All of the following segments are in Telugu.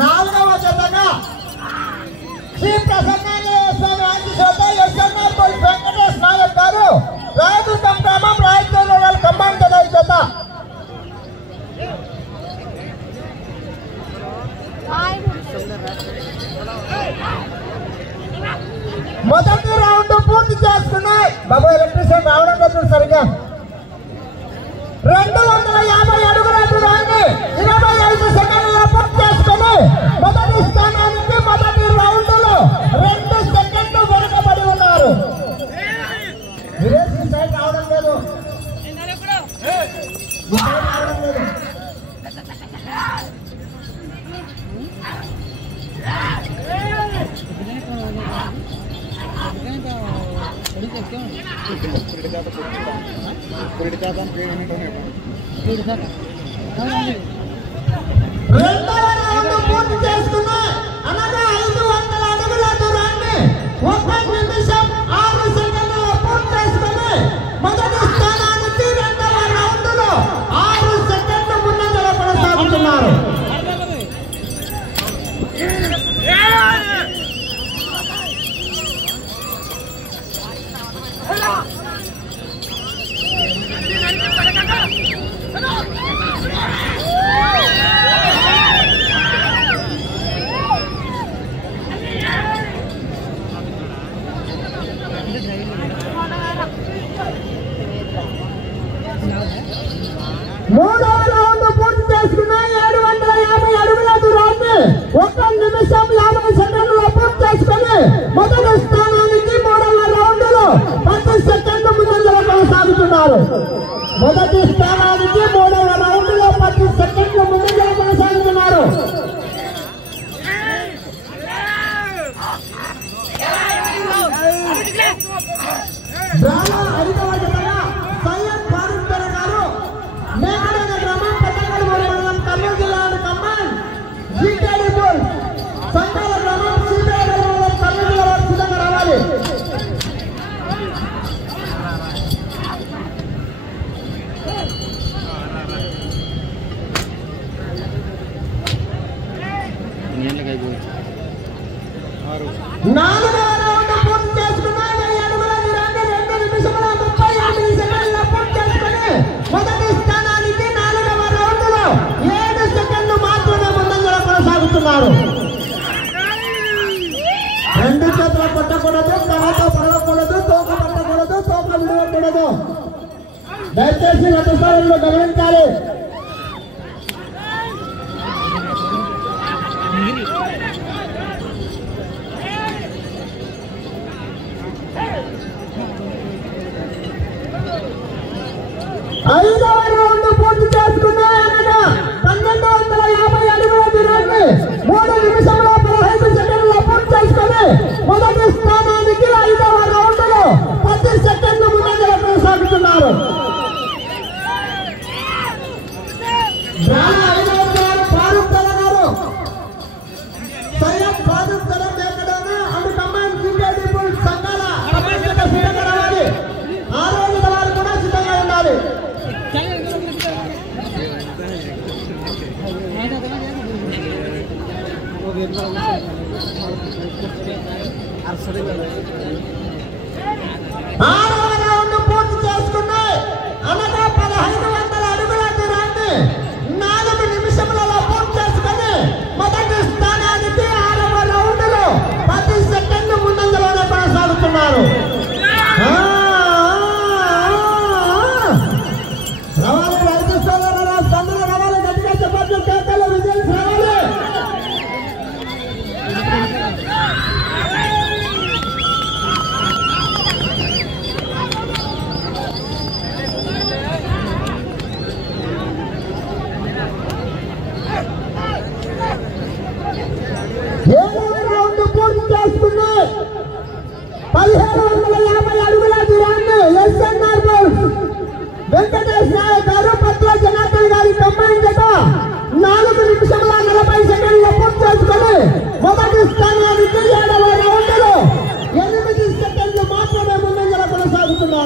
నాలుగవ జతగా శ్రీ ప్రసన్నాంజనేయ స్వామి ఆశీస్సులతో ఎస్ఎన్ఆర్ పోలీస్ వెంకటేష్ నాయక్ గారు రాయదుర్గం గ్రామం రాయచూరు రూరల్ కంబైన్ జత మొదటి రౌండ్ పూర్తి చేసుకున్నాయి. బాబు ఎలక్ట్రీషియన్ రావడం లేదు సరిగా. 250 అడుగుల దూరాన్ని 25 సెకండ్లలో పూర్తి చేసుకుని మొదటి స్థానానికి మొదటి రౌండ్ లో 2 సెకండ్లు వెనుకబడి ఉన్నారు. విదేశీ సైడ్ రావడం లేదు. రెండవ రౌండ్ పూర్తి చేసుకున్నాయి. అనగా 500 అడుగుల దూరాన్ని 1 నిమిషం 6 సెకండ్లలో పూర్తి చేసుకుని మొదటి స్థానానికి రెండవ రౌండ్ లో 6 సెకండ్ల ముందంజలో కొనసాగుతున్నారు. మూడవ రౌండ్ పూర్తి చేసుకున్న 750 అడుగుల దూరాన్ని 1 నిమిషం 50 సెకండ్లలో పూర్తి చేసుకుని మొదటి స్థానానికి మూడవ రౌండ్ లో 10 సెకండ్ల ముందంజలో కొనసాగుతున్నారు. మొదటి స్థానానికి మూడవ రౌండ్ లో 10 సెకండ్ల ముందంజలో కొనసాగుతున్నారు. ఐదవ జతగా సయ్యద్ ఫారూక్ గారు మేకడైన గ్రామం పెద్దగడమూరు మండలం కర్నూలు జిల్లాలోని కమాండ్ జీకేడీ బోల్ సంగాల గ్రామం సిబిఐ మండలం కర్నూలు జిల్లా వారు సిద్ధంగా రావాలి. నాలుగవ రౌండ్ పూర్తి చేసుకున్న 1000 అడుగుల దూరాన్ని 2 నిమిషముల 38 సెకండ్లలో పూర్తి చేసుకుని మొదటి స్థానానికి 4వ రౌండ్ లో 7 సెకండ్లు మాత్రమే ముందంజలో కొనసాగుతున్నారు. 2 చేతులు కొట్టకూడదు, తలతో పడకూడదు, తోక పట్టకూడదు, తోక విడవకూడదు. దయచేసి రథస్థానంలో గమనించాలి. ఐదవ రౌండ్ పూర్తి చేసుకున్నాయి. అనగా 1250 అడుగుల దూరాన్ని 3 నిమిషముల 15 సెకండ్లలో పూర్తి చేసుకుని మొదటి స్థానానికి 5వ రౌండ్ లో 10 సెకండ్ల ముందంజలో కొనసాగుతున్నారు. ఫారూక్ గారు సయ్యద్ ఫారూక్ గారు మేకడోన అండ్ కమాండ్ జీకేడీ బోల్ సంగాల సిద్ధంగా రావాలి. 6వ జత వారు కూడా సిద్ధంగా ఉండాలి. ఆరవ రౌండ్ పూర్తి చేసుకున్నాయి. అనగా 1500 అడుగుల దూరాన్ని 4 నిమిషములలో పూర్తి చేసుకుని మొదటి స్థానానికి 6వ రౌండ్ లో 10 సెకండ్లు ముందంజలోనే కొనసాగుతున్నారు. రావాలి రైతు సోదరుల స్పందన రావాలి. గట్టిగా చెప్పట్లు కేకలు విజయం రావాలి. ఏడవ రౌండ్ పూర్తి చేసుకున్నాయి. 1750 అడుగుల దూరాన్ని ఎస్ఎన్ఆర్ బోల్స్ వెంకటేష్ నాయక్ గారు పట్ల జనార్దన్ గారి కంబైన్ జత 4 నిమిషముల 40 సెకండ్లలో పూర్తి చేసుకుని మొదటి స్థానానికి 7వ రౌండ్ లో 8 సెకండ్లు మాత్రమే ముందంజలో కొనసాగుతున్నారు.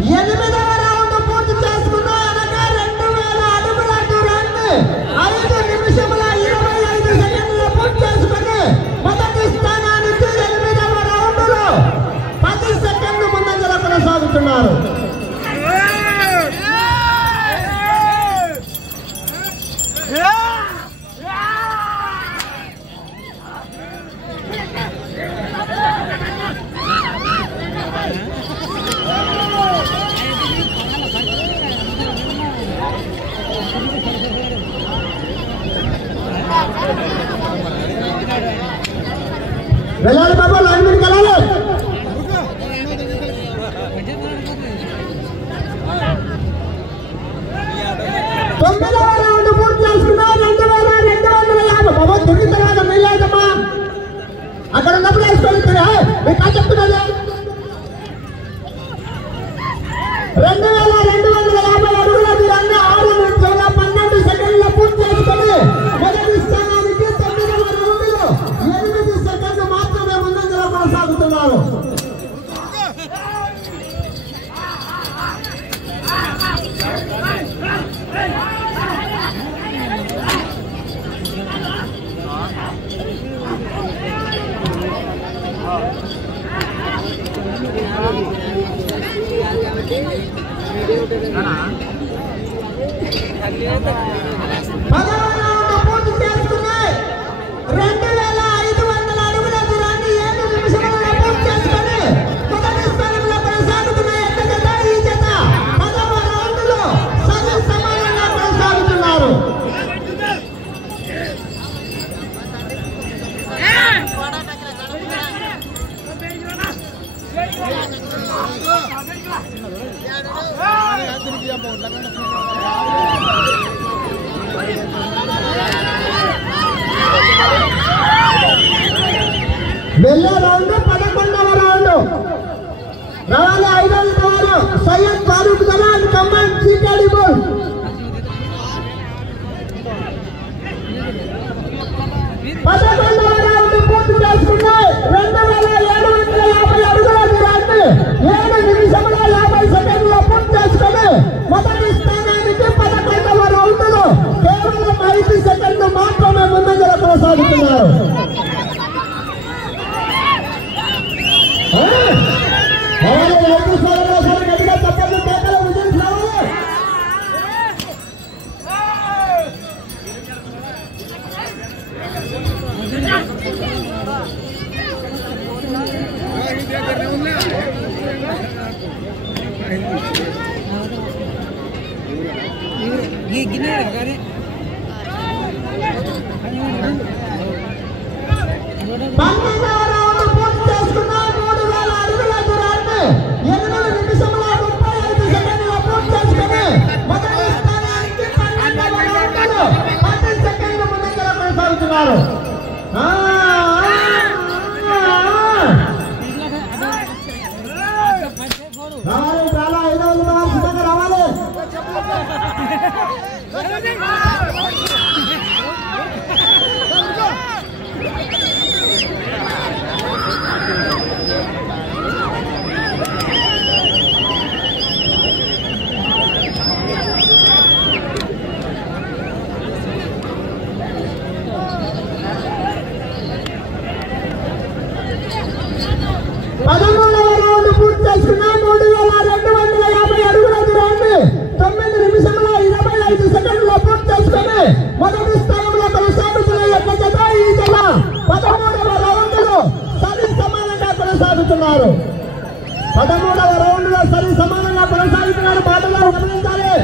8వ రౌండ్ పూర్తి చేసుకున్నాయి అనగా 2000 అడుగుల దూరాన్ని 5 నిమిషముల 25 సెకండ్లు పూర్తి చేసుకుని మొదటి స్థానానికి 8వ రౌండ్లో 10 సెకండ్లు ముందంజలో కొనసాగుతున్నారు. వెళ్ళాలి బాబా, లైన్ మీదకి వెళ్ళాలి. 9వ రౌండ్ పూర్తి చేసుకున్నాం. 2250 బాబా తిరిగిన తర్వాత వెళ్ళాదమ్మా. అక్కడ ఉన్నప్పుడు వేసుకోవాలి. మీకు చెప్తున్నది 2250 అడుగుల దూరాన్ని 6 నిమిషాల 12 సెకండ్ల పూర్తి చేసుకొని మొదటి స్థానానికి 9వ రౌండ్లో 8 సెకండ్లు మాత్రమే ముందంజలో కొనసాగుతున్నారు. పూర్తి చేసుకున్నాయి. 2500 అడుగుల దూరాన్ని 7 నిమిషాలలో పూర్తి చేసుకుని మొదటి స్థానంలో కొనసాగుతున్నాయి. ఈ జత 10వ రౌండ్లో సరి సమానంగా కొనసాగుతున్నారు. వెళ్ళే రౌండ్ 11వ రౌండ్ రావాలి. 5వ వారు సయ్యద్ ఫారూక్ జలాన్ కమాండ్ సీటాడి బోల్. 11వ రౌండ్ పూర్తి చేసుకున్నాయి. 2750 అడుగుల దూరాన్ని 7 నిమిషముల 50 సెకండ్ల పూర్తి చేసుకుని మొదటి స్థానానికి 11వ రౌండ్లో కేవలం 5 సెకండ్లు మాత్రమే ముందంజలో కొనసాగుతున్నారు. మొదటి స్థానంలో కొనసాగుతున్న 13వ రౌండ్లో సరి సమానంగా కొనసాగుతున్నారు. 13వ రౌండ్లో సరి సమానంగా కొనసాగుతున్నారు. బాటలో గమనించాలి.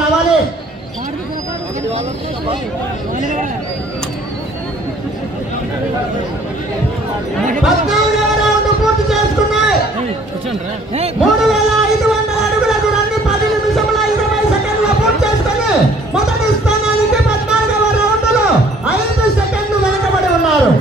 రావాలి. పూర్తి చేసుకున్నాయి. 3500 అడుగుల దూరాన్ని 10 నిమిషముల 20 సెకండ్ల పూర్తి చేసుకొని మొదటి స్థానానికి 14వ రౌండ్లో 5 సెకండ్లు వెనకబడి ఉన్నారు.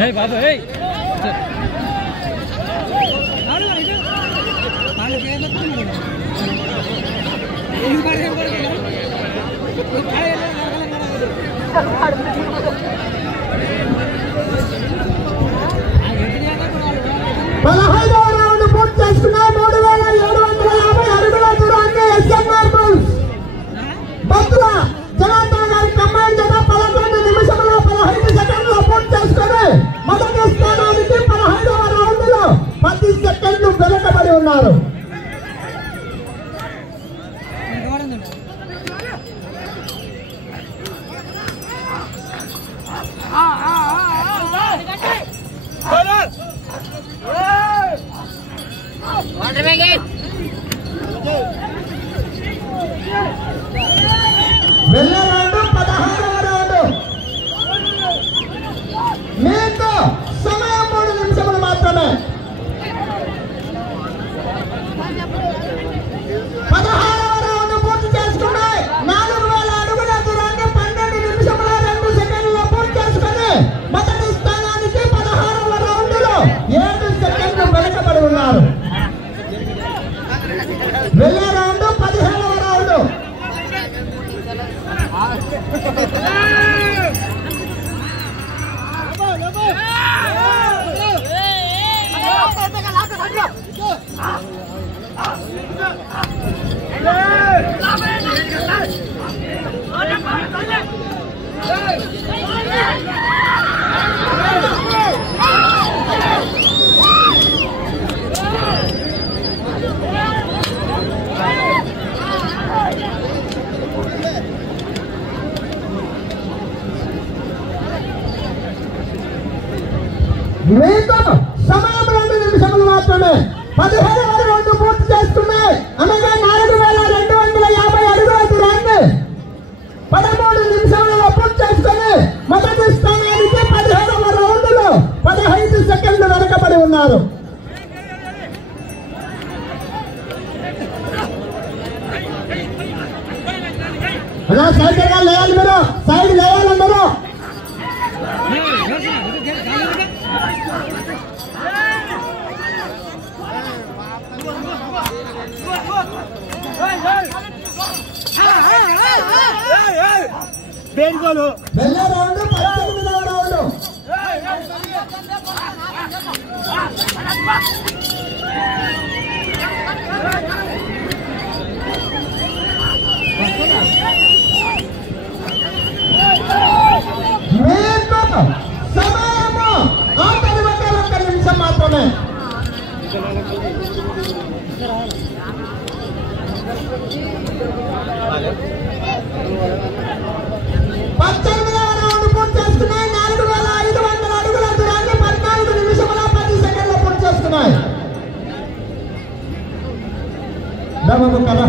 Hey babu, hey. పదహైదవ రౌండ్ పూర్తి చేసుకున్న 3750 అడుగుల దూరాన్ని ఎస్ఎంఆర్ బుల్స్ భద్ర జనార్దన్ గారి కమాండ్ జత 11 నిమిషముల 15 సెకండ్ల పూర్తి చేసుకొని మొదటి స్థానానికి 15వ రౌండ్లో 10 సెకండ్లు వెనకబడి ఉన్నారు. వెళ్ళే రౌండ్ 16వ రౌండ్. మీకు సమయం 3 నిమిషములు మాత్రమే. 16వ రౌండ్ పూర్తి చేసుకున్నాయి. 4000 అడుగుల దూరాన్ని 12 నిమిషముల 2 సెకండ్ల పూర్తి చేసుకుని మొదటి స్థానానికి 16వ రౌండ్లో 7 సెకండ్లు వెనకబడి ఉన్నారు. వెళ్ళే రౌండ్ 17వ రౌండ్. మీకు సమయం 2 నిమిషములు మాత్రమే. 17వ రౌండ్ పూర్తి చేసుకున్నాయి. అనగా 4250 అడుగుల దూరాన్ని 13 నిమిషాలలో పూర్తి చేసుకుని మొదటి స్థానానికి 17వ రౌండ్లో 15 సెకండ్లు వెనకబడి ఉన్నారు. అలా సైడ్ లేయాలి, మీరు సైడ్ లేయాలి అందరూ. వెళ్ళే రౌండ్ 18వ రౌండ్. మీకు సమయము ఆఖరి 1 నిమిషం మాత్రమే. 18వ రౌండ్ పూర్తి చేసుకున్నాయి. 4500 అడుగుల దూరాన్ని 14 నిమిషముల 10 సెకండ్ల పూర్తి చేసుకున్నాయి. బాబు కదా